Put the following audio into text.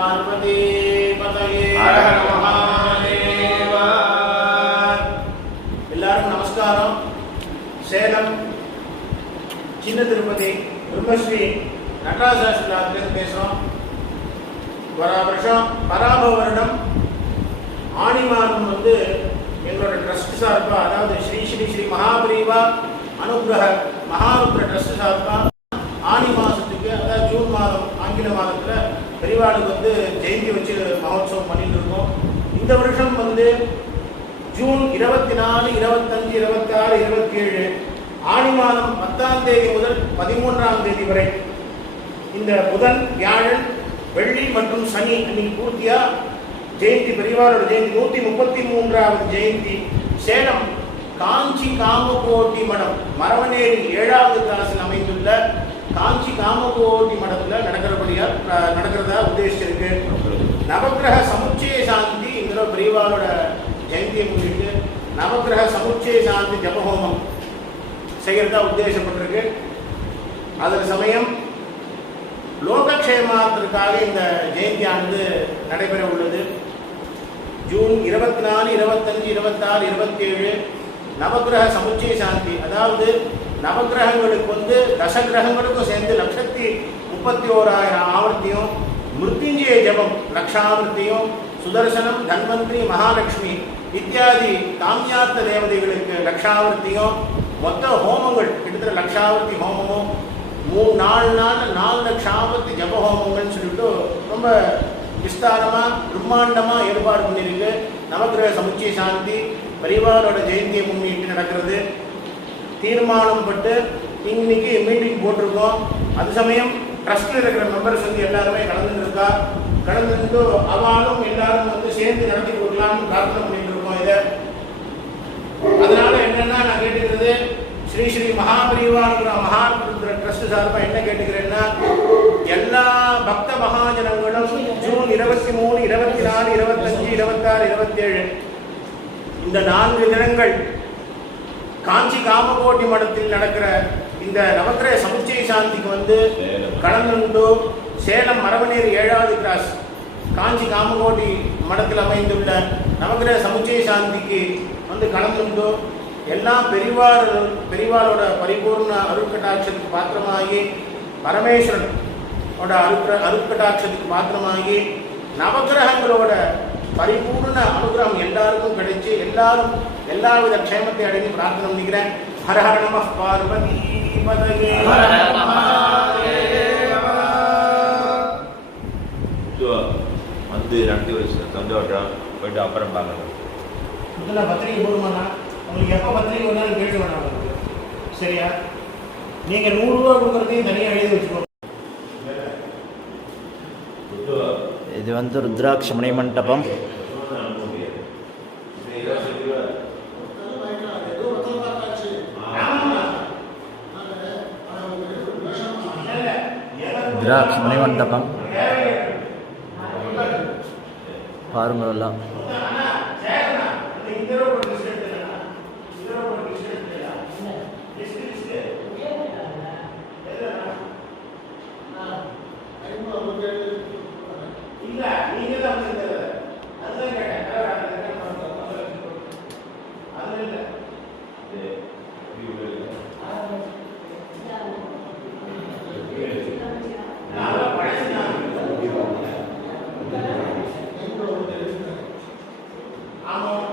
பார்வதி பதயே மகாதேவ. எல்லாரும் நமஸ்காரம். சேலம் சின்ன திருப்பதி பிரம்மஸ்ரீ நடராஜாஸ்திரிலிருந்து பேசுகிறோம். வருஷம் பராபவ வருடம் ஆணி மாதம் எங்களோட ட்ரஸ்ட் சார்பாக, அதாவது ஸ்ரீ ஸ்ரீ ஸ்ரீ மகாபிரிவா அனுகிரக மகாருத்ர ட்ரஸ்ட் சார்பாக ஆணி மாதத்துக்கு, அதாவது ஜூன் மாதம் ஆங்கில மாதத்தில் பெரியவாளுக்கு ஜெயந்தி வச்சு மகோத்சவம் பண்ணிட்டு இருக்கோம். இந்த வருஷம் ஜூன் 24, 25, 26, 27 ஆணி மாதம் 10ஆம் தேதி முதல் 13ஆம் தேதி வரை இந்த புதன், வியாழன், வெள்ளி மற்றும் சனி அன்னைக்கு பூர்த்தியா ஜெயந்தி, பெரியவாளோட ஜெயந்தி 133வது ஜெயந்தி சேலம் காஞ்சி காமகோட்டி மடம் மரவனேரி 7வது கிளாஸில் அமைந்துள்ள காஞ்சி காமகோட்டி மடத்தில் நடக்கிறதா உத்தேசிச்சிருக்கு. நவக்கிரக சமுச்சய சாந்தி, இந்த பெரியவாளோட ஜெயந்தியை முன்னிட்டு நவக்கிரக சமுச்சய சாந்தி ஜபஹோமம் செய்யறதா உத்தேசப்பட்டிருக்கு. அதன் சமயம் லோகக்ஷேமத்திற்காக இந்த ஜெயந்தியானது நடைபெற உள்ளது. ஜூன் 24, 25, 26, 27 நவக்கிரக சமுச்சய சாந்தி, அதாவது நவக்கிரகங்களுக்கு தசகிரகங்களுக்கும் சேர்ந்து 1,31,000 ஆவர்த்தியும், மிருத்யுஞ்சய ஜபம் லட்சாவர்த்தியும், சுதர்சனம், தன்வந்திரி, மகாலட்சுமி இத்தியாதி காமியார்த்த தேவதைகளுக்கு லட்சாவர்த்தியும், மொத்த ஹோமங்கள் கிட்டத்தட்ட லட்சாவர்த்தி ஹோமமும் 4 நாள் 4 லட்சாவர்த்தி ஜப ஹோமங்கள்னு சொல்லிட்டு ரொம்ப விஸ்தாரமாக பிரம்மாண்டமாக ஏற்பாடு பண்ணியிருக்கு. நவக்கிரக சமுச்சய சாந்தி பெரியவாளோட ஜெயந்தியை முன்னிட்டு நடக்கிறது. தீர்மானம் பட்டு இன்னைக்கு மீட்டிங் போட்டிருக்கோம். அது சமயம் ட்ரஸ்டில் இருக்கிற மெம்பர்ஸ் எல்லாருமே கலந்துட்டு அவளும் எல்லாரும் சேர்ந்து நடத்தி கொடுக்கலாம்னு பிரார்த்தனை பண்ணிட்டு இருக்கோம். இதை அதனால என்னன்னா, நான் கேட்டுக்கிறது ஸ்ரீ ஸ்ரீ மகாபிரிவாங்கிற மகாருத்ர ட்ரஸ்ட் சார்பாக என்ன கேட்டுக்கிறேன்னா, எல்லா பக்த மகாஜனங்களும் ஜூன் 23, 24, 25, 26, 27 இந்த 4 தினங்கள் காஞ்சி காமகோட்டி மடத்தில் நடக்கிற இந்த நவக்கிரக சமுச்சய சாந்திக்கு கலந்துண்டு சேலம் மரவனேரி 7வது கிளாஸ் காஞ்சி காமகோட்டி மடத்தில் அமைந்துள்ள நவக்கிரக சமுச்சய சாந்திக்கு கலந்துண்டு எல்லா பெரிவாளோட பரிபூர்ண அருட்கட்டாட்சத்துக்கு பாத்திரமாகி, பரமேஸ்வரனோட அருட்கட்டாட்சத்துக்கு பாத்திரமாகி, நவகிரகங்களோட பரிபூர்ண அனுகிரகம் எல்லாருக்கும் கிடைச்சி எல்லாரும் எல்லாவித க்ஷேமத்தை அடைந்து பிரார்த்தனை பண்ணிக்கிறேன். ஹர ஹர நம பார்வதி பதயே நடத்தி வச்சு சந்தோஷம் போயிட்டு அப்புறம் பார்க்கலாம். முதல்ல பத்திரிக்கை போடுமாண்ணா, உங்களுக்கு எப்போ பத்திரிக்கை வந்தாலும் கேட்க வேணாம் உங்களுக்கு, சரியா? நீங்கள் 100 ரூபா கொடுக்குறதையும் தனியாக எழுதி வச்சுக்கோங்க. இது ருத்ராட்ச மணி மண்டபம். ருத்ராட்ச மணி மண்டபம் பாருங்களா. ஆமாம்